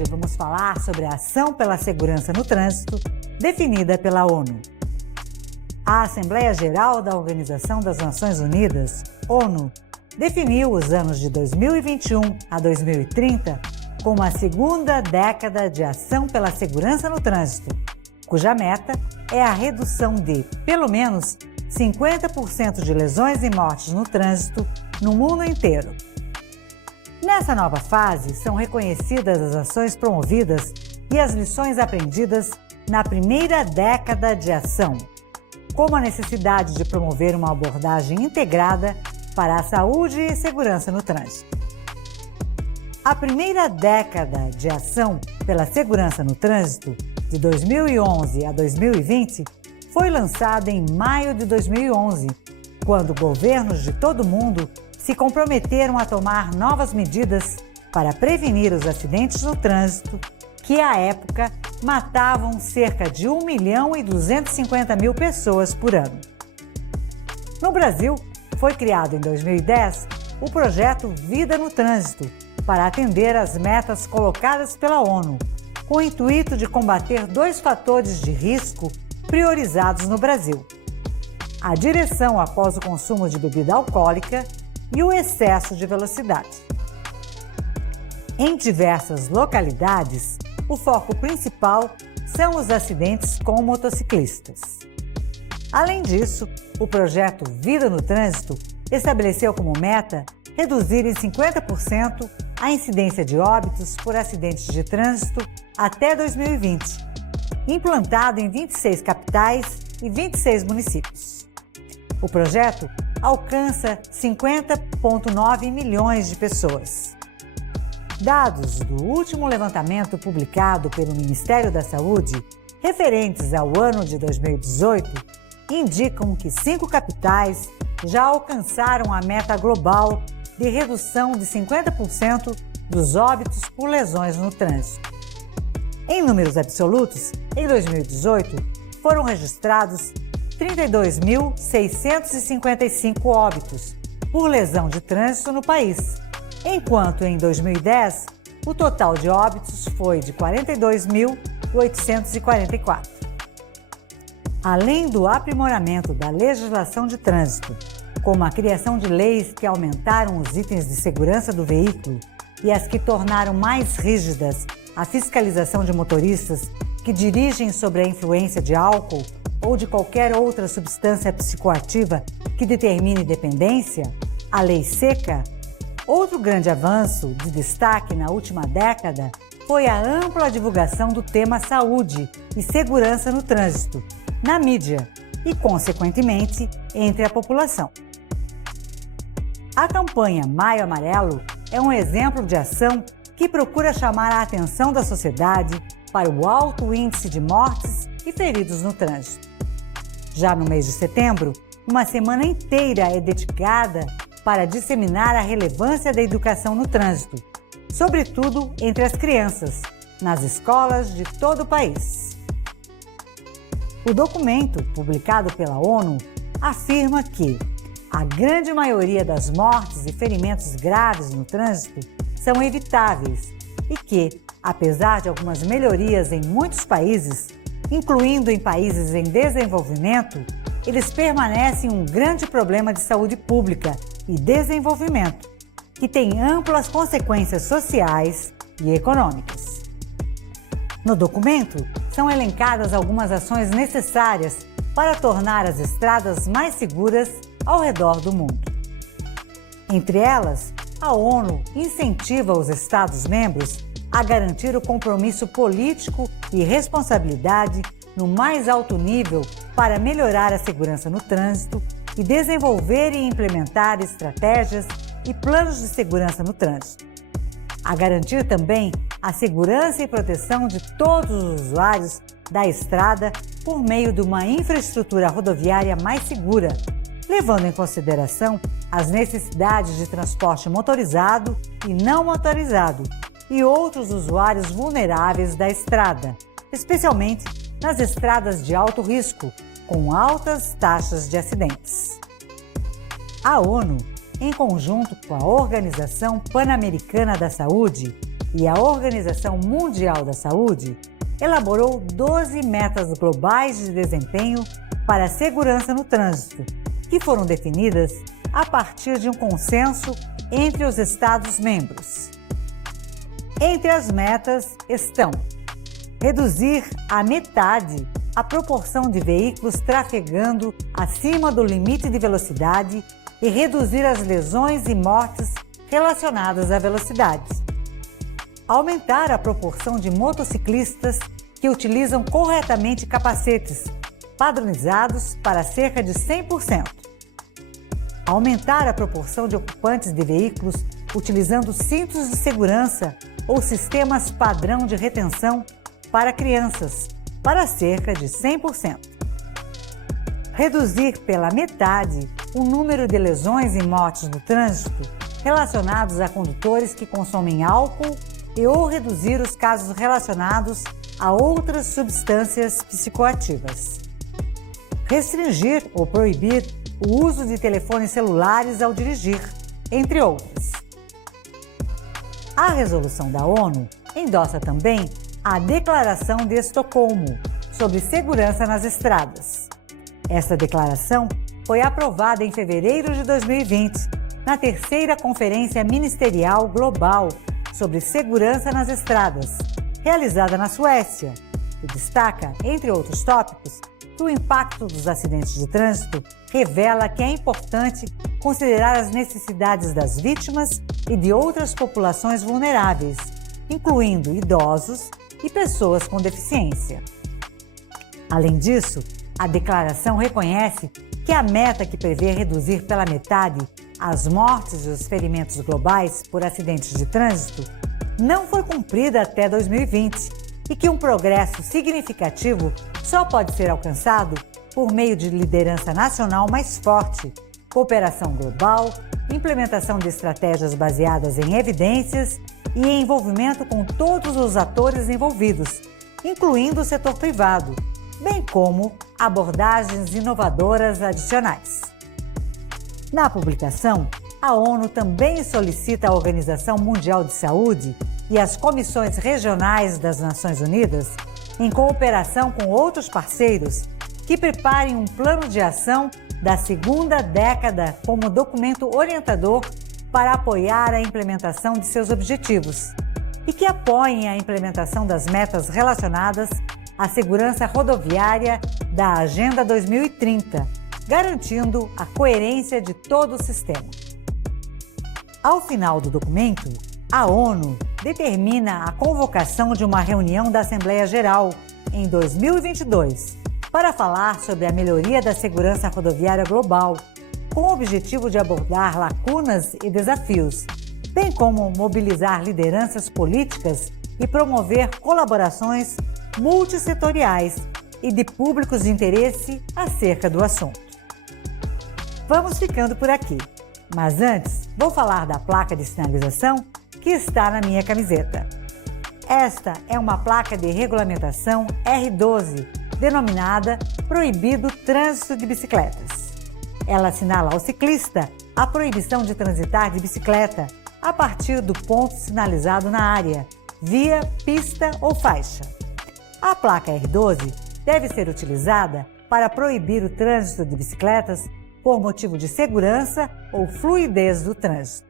hoje vamos falar sobre a Ação pela Segurança no Trânsito, definida pela ONU. A Assembleia Geral da Organização das Nações Unidas, ONU, definiu os anos de 2021 a 2030 como a segunda década de ação pela segurança no trânsito, cuja meta é a redução de, pelo menos, 50% de lesões e mortes no trânsito no mundo inteiro. Nessa nova fase, são reconhecidas as ações promovidas e as lições aprendidas na primeira década de ação, como a necessidade de promover uma abordagem integrada para a saúde e segurança no trânsito. A primeira década de ação pela segurança no trânsito, de 2011 a 2020, foi lançada em maio de 2011, quando governos de todo o mundo se comprometeram a tomar novas medidas para prevenir os acidentes no trânsito, que à época matavam cerca de 1.250.000 pessoas por ano. No Brasil, foi criado em 2010 o projeto Vida no Trânsito, para atender às metas colocadas pela ONU, com o intuito de combater dois fatores de risco priorizados no Brasil: a direção após o consumo de bebida alcoólica e o excesso de velocidade. Em diversas localidades, o foco principal são os acidentes com motociclistas. Além disso, o projeto Vida no Trânsito estabeleceu como meta reduzir em 50% a incidência de óbitos por acidentes de trânsito até 2020, implantado em 26 capitais e 26 municípios. O projeto alcança 50,9 milhões de pessoas. Dados do último levantamento publicado pelo Ministério da Saúde, referentes ao ano de 2018, indicam que 5 capitais já alcançaram a meta global de redução de 50% dos óbitos por lesões no trânsito. Em números absolutos, em 2018, foram registrados 32.655 óbitos por lesão de trânsito no país, enquanto em 2010 o total de óbitos foi de 42.844. Além do aprimoramento da legislação de trânsito, como a criação de leis que aumentaram os itens de segurança do veículo e as que tornaram mais rígidas a fiscalização de motoristas que dirigem sob a influência de álcool ou de qualquer outra substância psicoativa que determine dependência, a Lei Seca, outro grande avanço de destaque na última década foi a ampla divulgação do tema saúde e segurança no trânsito, na mídia e, consequentemente, entre a população. A campanha Maio Amarelo é um exemplo de ação que procura chamar a atenção da sociedade para o alto índice de mortes e feridos no trânsito. Já no mês de setembro, uma semana inteira é dedicada para disseminar a relevância da educação no trânsito, sobretudo entre as crianças, nas escolas de todo o país. O documento, publicado pela ONU, afirma que a grande maioria das mortes e ferimentos graves no trânsito são evitáveis e que, apesar de algumas melhorias em muitos países, incluindo em países em desenvolvimento, eles permanecem um grande problema de saúde pública e desenvolvimento, que tem amplas consequências sociais e econômicas. No documento, são elencadas algumas ações necessárias para tornar as estradas mais seguras ao redor do mundo. Entre elas, a ONU incentiva os Estados-membros a garantir o compromisso político e responsabilidade no mais alto nível para melhorar a segurança no trânsito e desenvolver e implementar estratégias e planos de segurança no trânsito. A garantir também a segurança e proteção de todos os usuários da estrada por meio de uma infraestrutura rodoviária mais segura, levando em consideração as necessidades de transporte motorizado e não motorizado e outros usuários vulneráveis da estrada, especialmente nas estradas de alto risco, com altas taxas de acidentes. A ONU, em conjunto com a Organização Pan-Americana da Saúde, e a Organização Mundial da Saúde elaborou 12 metas globais de desempenho para a segurança no trânsito, que foram definidas a partir de um consenso entre os Estados-membros. Entre as metas estão reduzir à metade a proporção de veículos trafegando acima do limite de velocidade e reduzir as lesões e mortes relacionadas à velocidade. Aumentar a proporção de motociclistas que utilizam corretamente capacetes, padronizados para cerca de 100%. Aumentar a proporção de ocupantes de veículos utilizando cintos de segurança ou sistemas padrão de retenção para crianças, para cerca de 100%. Reduzir pela metade o número de lesões e mortes no trânsito relacionados a condutores que consomem álcool ou reduzir os casos relacionados a outras substâncias psicoativas. Restringir ou proibir o uso de telefones celulares ao dirigir, entre outras. A resolução da ONU endossa também a Declaração de Estocolmo sobre segurança nas estradas. Esta declaração foi aprovada em fevereiro de 2020, na terceira Conferência Ministerial Global sobre Segurança nas Estradas, realizada na Suécia, e destaca, entre outros tópicos, que o impacto dos acidentes de trânsito revela que é importante considerar as necessidades das vítimas e de outras populações vulneráveis, incluindo idosos e pessoas com deficiência. Além disso, a declaração reconhece que a meta que prevê reduzir pela metade as mortes e os ferimentos globais por acidentes de trânsito não foi cumprida até 2020 e que um progresso significativo só pode ser alcançado por meio de liderança nacional mais forte, cooperação global, implementação de estratégias baseadas em evidências e envolvimento com todos os atores envolvidos, incluindo o setor privado, bem como abordagens inovadoras adicionais. Na publicação, a ONU também solicita à Organização Mundial de Saúde e às comissões regionais das Nações Unidas, em cooperação com outros parceiros, que preparem um plano de ação da segunda década como documento orientador para apoiar a implementação de seus objetivos e que apoiem a implementação das metas relacionadas à segurança rodoviária da Agenda 2030, garantindo a coerência de todo o sistema. Ao final do documento, a ONU determina a convocação de uma reunião da Assembleia Geral em 2022 para falar sobre a melhoria da segurança rodoviária global, com o objetivo de abordar lacunas e desafios, bem como mobilizar lideranças políticas e promover colaborações multissetoriais e de públicos de interesse acerca do assunto. Vamos ficando por aqui, mas antes vou falar da placa de sinalização que está na minha camiseta. Esta é uma placa de regulamentação R12, denominada Proibido Trânsito de Bicicletas. Ela assinala ao ciclista a proibição de transitar de bicicleta a partir do ponto sinalizado na área, via, pista ou faixa. A placa R12 deve ser utilizada para proibir o trânsito de bicicletas por motivo de segurança ou fluidez do trânsito.